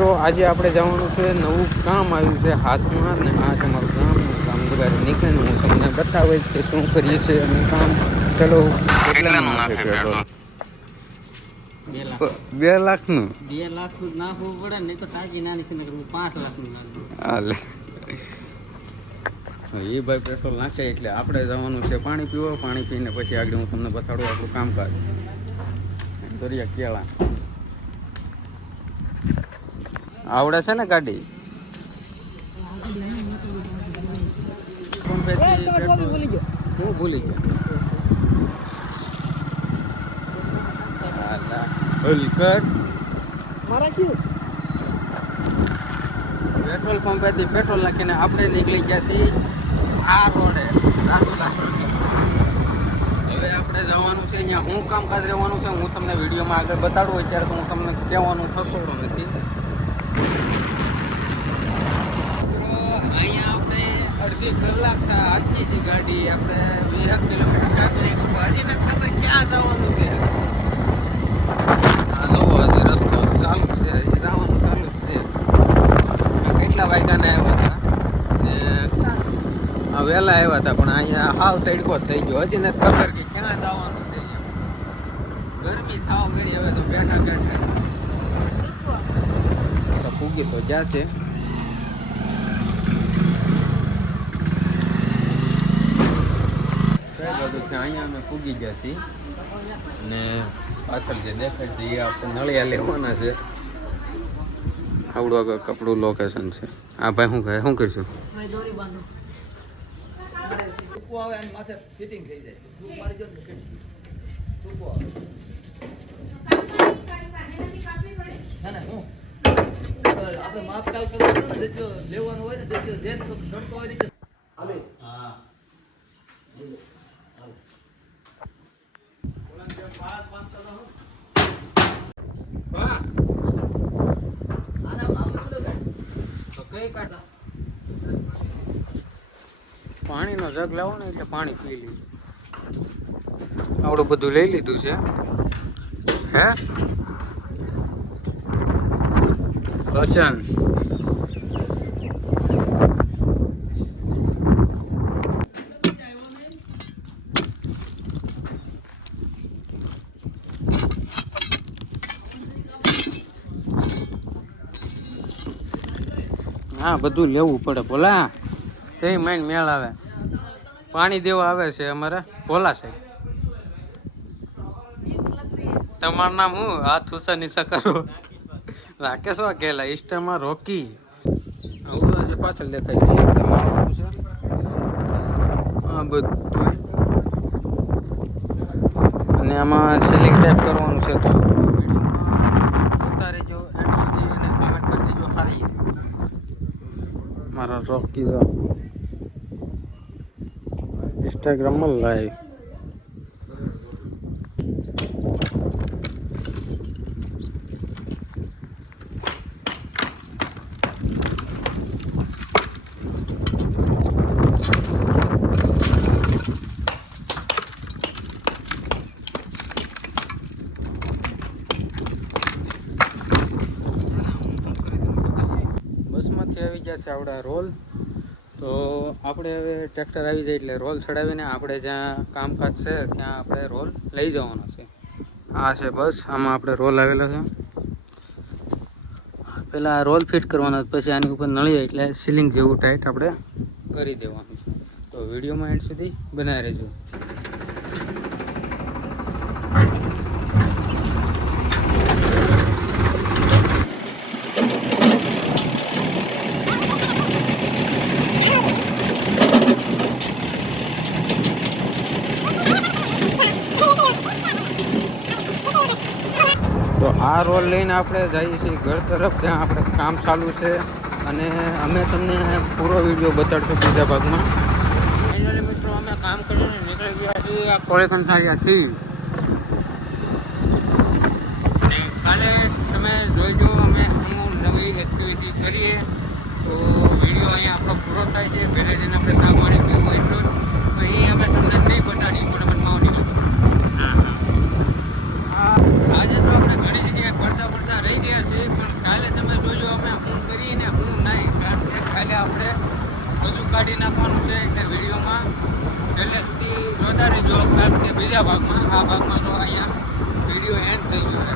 મિત્રો આજે આપણે જવાનું છે, નવું કામ આવ્યું છે હાથમાં, ને આ તમારું કામ દ્વારા નીકળે ને હું તમને બતાવે કે શું કરીએ છીએ અને કામ. ચલો કેટલાનું નાખે પેટ્રોલ? 2 લાખનું. 2 લાખનું નાખવું પડે ને તો ટાંકી નાની છે ને 5 લાખનું નાખવું. હાલે એ ભાઈ પેટ્રોલ નાખે એટલે આપણે જવાનું છે પાણી પીવો. પાણી પીને પછી આગળ હું તમને બતાડું આપણું કામકાજ. દરિયા કેળા આવડે છે ને ગાડી? હું ભૂલી ગયો. પેટ્રોલ પંપેથી પેટ્રોલ નાખીને આપણે નીકળી ગયા છીએ આ રોડે રાજુલા. હવે આપણે જવાનું છે અહીંયા. હું કામકાજ રહેવાનું છે હું તમને વિડીયોમાં આગળ બતાડું. અત્યારે તો હું તમને કહેવાનું થશોડો નથી. અહીંયા આપણે અડધી કલાક આજની જે ગાડી આપણે 20 કિલોમીટર કાપી હજી નથી ખબર ક્યાં જવાનું છે. હજી રસ્તો ચાલુ છે, હજી જવાનું ચાલુ જ છે. કેટલા વાગ્યાને આવ્યા હતા ને વહેલા આવ્યા હતા પણ અહીંયા હાવ તડકો થઈ ગયો. હજી નથી ખબર કે ક્યાં જવાનું છે. ગરમી થાવ કરી હવે તો બેઠા બેઠા ફૂગી તો જ્યાં છે. બધું છે અહીંયા અમે ફૂગી ગયા છીએ અને પાછળ જે દેખાય છે એ આપણે નળિયા લેવાના છે. આવડું આગળ કપડું લોકેશન છે. આ ભાઈ શું કહે શું કરશું? આપણે માપકાલ કરવાનું ને લેવાનું હોય ને શરતો હોય રીતે હા. પાણીનો જગ લાવો ને એટલે પાણી પી લીધું. આવડું બધું લઈ લીધું છે. હે રોશન હા બધું લેવું પડે. ભોલા તે માઇન મેળ આવે. પાણી દેવા આવે છે અમારે ભોલા સાહેબ. તમારું નામ હું? હાથ ઉષા નિશા કરો રાકેશ વાઘેલા ઇન્સ્ટામાં રોકી. જે પાછળ દેખાય છે આ બધું અને આમાં સિલિંગ ટાઈપ કરવાનું છે. તો જોતા રહેજો એન્ડ સુધી અને કમેન્ટ કરી દેજો સારી. મારા રોકી જો ઇન્સ્ટાગ્રામમાં લાઈવ. બસમાંથી આવી જશે આવડા રોલ. તો આપણે હવે ટ્રેક્ટર આવી જાય એટલે રોલ ચડાવીને આપણે જ્યાં કામકાજ છે ત્યાં આપણે રોલ લઈ જવાનો છે. આ છે બસ, આમાં આપણે રોલ આવેલો છે. પહેલાં રોલ ફિટ કરવાનો પછી આની ઉપર નળીએ એટલે સીલિંગ જેવું ટાઈટ આપણે કરી દેવાનું છે. તો વિડીયોમાં એન્ડ સુધી બનાવી રહેજો. તો આ રોલ લઈને આપણે જઈએ છીએ ઘર તરફ, ત્યાં આપણે કામ ચાલુ છે અને અમે તમને પૂરો વિડીયો બતાડશું બીજા ભાગમાં. ફાઇનલી મિત્રો અમે કામ કરીને નીકળી ગયા છીએ આ કોળેખંસારિયાથી. કાલે તમે જોઈજો અમે શું નવી એક્ટિવિટી કરીએ. તો વિડીયો અહીંયા આપણો પૂરો થાય છે. ઘરે જઈને આપણે કામવાળી પીવું એટલું તો અહીં અમે તમને નહીં બતાડી બરાબર માવડી. આજે તો આપણે ઘણી જગ્યાએ પડતા રહી ગયા છીએ પણ કાલે તમે જોજો કાઢી નાખવાનું છે એટલે વિડીયોમાં છેલ્લે સુધી જોતા રહેજો કારણ કે બીજા ભાગમાં આ ભાગમાં તો અહીંયા વિડીયો એન્ડ થઈ ગયો છે